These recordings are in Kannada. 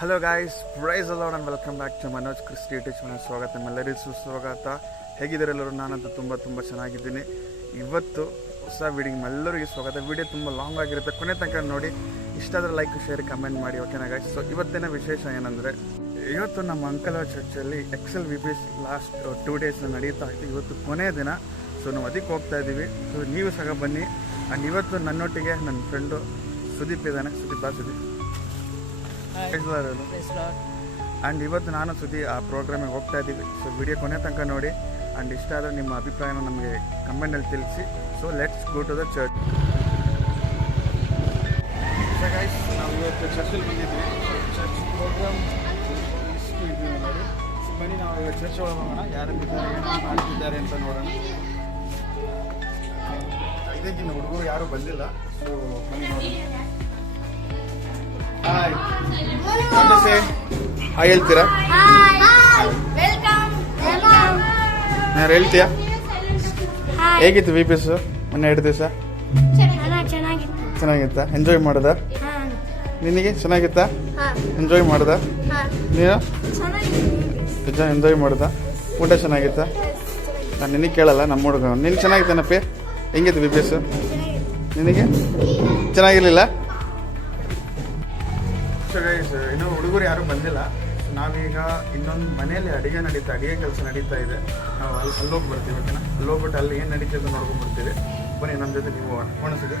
Hello guys, praise the Lord and welcome back to Manoj Christy YouTube channel. ಸ್ವಾಗತ, ನಿಮ್ಮೆಲ್ಲರಿಗೂ ಸುಸ್ವಾಗತ. ಹೇಗಿದ್ದಾರೆ ಎಲ್ಲರೂ? ನಾನಂತೂ ತುಂಬ ಚೆನ್ನಾಗಿದ್ದೀನಿ. ಇವತ್ತು ಹೊಸ ವಿಡಿಯೋ ನಿಮ್ಮೆಲ್ಲರಿಗೂ ಸ್ವಾಗತ. ವಿಡಿಯೋ ತುಂಬ ಲಾಂಗ್ ಆಗಿರುತ್ತೆ, ಕೊನೆ ತನಕ ನೋಡಿ. ಇಷ್ಟ ಆದರೆ ಲೈಕ್, ಶೇರ್, ಕಮೆಂಟ್ ಮಾಡಿ, ಓಕೆನಾ ಗಾಯ್ಸ್? ಸೊ ಇವತ್ತಿನ ವಿಶೇಷ ಏನಂದರೆ, ಇವತ್ತು ನಮ್ಮ ಅಂಕಲ್ ಚರ್ಚಲ್ಲಿ XLVP ಲಾಸ್ಟ್ 2 ಡೇಸ್ ನಡೀತಾ ಇತ್ತು. ಇವತ್ತು ಕೊನೆಯ ದಿನ. ಸೊ ನಾವು ಅದಕ್ಕೆ ಹೋಗ್ತಾ ಇದ್ದೀವಿ. ಸೊ ನೀವು ಸಹ ಬನ್ನಿ. ಆ್ಯಂಡ್ ಇವತ್ತು ನನ್ನೊಟ್ಟಿಗೆ ನನ್ನ ಫ್ರೆಂಡು ಸುದೀಪ್ ಇದ್ದಾನೆ. ಸುದೀಪ್ ಸುದೀಪ್ ಆ್ಯಂಡ್ ಇವತ್ತು ನಾನು ಸುದ್ದಿ ಆ ಪ್ರೋಗ್ರಾಮಿಗೆ ಹೋಗ್ತಾ ಇದ್ದೀವಿ. ಸೊ ವಿಡಿಯೋ ಕೊನೆ ತನಕ ನೋಡಿ. ಆ್ಯಂಡ್ ಇಷ್ಟ ಆದರೆ ನಿಮ್ಮ ಅಭಿಪ್ರಾಯನ ನಮಗೆ ಕಮೆಂಟಲ್ಲಿ ತಿಳಿಸಿ. So let's go to the church. Guys, ನಾವು ಇವತ್ತು ಚರ್ಚಲ್ಲಿ ಬಂದಿದ್ವಿ. ಚರ್ಚ್ ಪ್ರೋಗ್ರಾಮ್ ಇಷ್ಟು ಇದ್ದೀವಿ ನೋಡಿ. ಬನ್ನಿ ನಾವು ಈಗ ಚರ್ಚ್ ಒಳಗೆ ಹೋಗೋಣ. ಯಾರಿದ್ದಾರೆ, ಏನು ಮಾಡ್ತಿದ್ದಾರೆ ಅಂತ ನೋಡೋಣ. ಇದಕ್ಕಿಂತ ಹುಡುಗರು ಯಾರೂ ಬಂದಿಲ್ಲ. ಸೊ ಬನ್ನಿ ನೋಡಿ. ಹಾಯ್ ಹೇಳ್ತೀರಾ? ನಾನು ಹೇಳ್ತೀಯಾ? ಹೇಗಿತ್ತು VPS ಮೊನ್ನೆ 2 ದಿವಸ? ಚೆನ್ನಾಗಿತ್ತಾ? ಎಂಜಾಯ್ ಮಾಡ್ದ? ನಿನಗೆ ಚೆನ್ನಾಗಿತ್ತಾ? ಎಂಜಾಯ್ ಮಾಡ್ದ? ನೀನು ಎಂಜಾಯ್ ಮಾಡ್ದ? ಊಟ ಚೆನ್ನಾಗಿತ್ತಾ? ನಾನು ನಿನಗೆ ಕೇಳಲ್ಲ, ನಮ್ಮ ಹುಡುಗ. ನೀನು ಚೆನ್ನಾಗಿತ್ತಾನಪ್ಪಿ? ಹೆಂಗಿತ್ತು VPS? ನಿನಗೆ ಚೆನ್ನಾಗಿರಲಿಲ್ಲ? ಸೊ ಗೈಸ್, ಇನ್ನೂ ಹುಡುಗರು ಯಾರೂ ಬಂದಿಲ್ಲ. ನಾವೀಗ ಇನ್ನೊಂದು ಮನೆಯಲ್ಲಿ ಅಡುಗೆ ಕೆಲಸ ನಡೀತಾ ಇದೆ. ನಾವು ಅಲ್ಲೋಗಿ ಬರ್ತೀವಿ, ಓಕೆನಾ? ಅಲ್ಲೋಗ್ಬಿಟ್ಟು ಅಲ್ಲಿ ಏನು ನಡೀತಿದೆ ನೋಡ್ಕೊಂಡ್ಬರ್ತೀವಿ. ಬನ್ನಿ ನಮ್ಮ ಜೊತೆ ನೀವು ಕಾಣಿಸಿದೆ.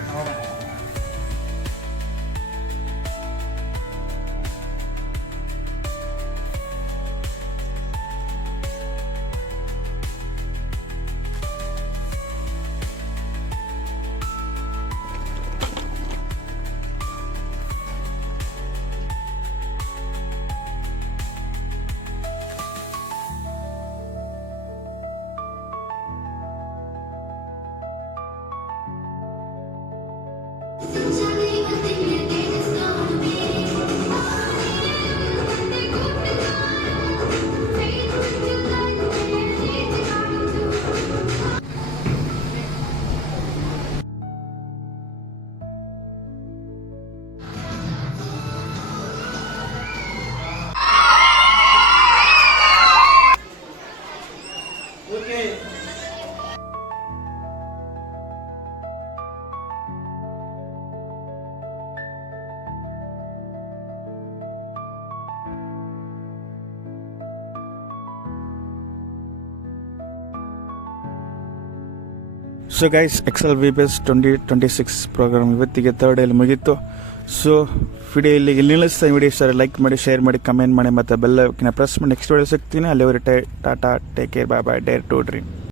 ಸೊ ಗೈಸ್, XLVP 2026 ಪ್ರೋಗ್ರಾಮ್ ಇವತ್ತಿಗೆ 3rd ಡೇಲಿ ಮುಗೀತು. ಸೊ ವಿಡಿಯೋ ಇಲ್ಲಿಗೆ ನಿಲ್ಲಿಸ್ತಾ. ವಿಡಿಯೋ ಇಷ್ಟ ಲೈಕ್ ಮಾಡಿ, ಶೇರ್ ಮಾಡಿ, ಕಮೆಂಟ್ ಮಾಡಿ, ಮತ್ತು ಬೆಲ್ ಐಕಾನ್ ಪ್ರೆಸ್ ಮಾಡಿ. ನೆಕ್ಸ್ಟ್ ವಿಡಿಯೋ ಸಿಗ್ತೀನಿ. ಅಲ್ಲಿವರೆಗೆ ಟಾಟಾ, take care, bye bye, dare to dream.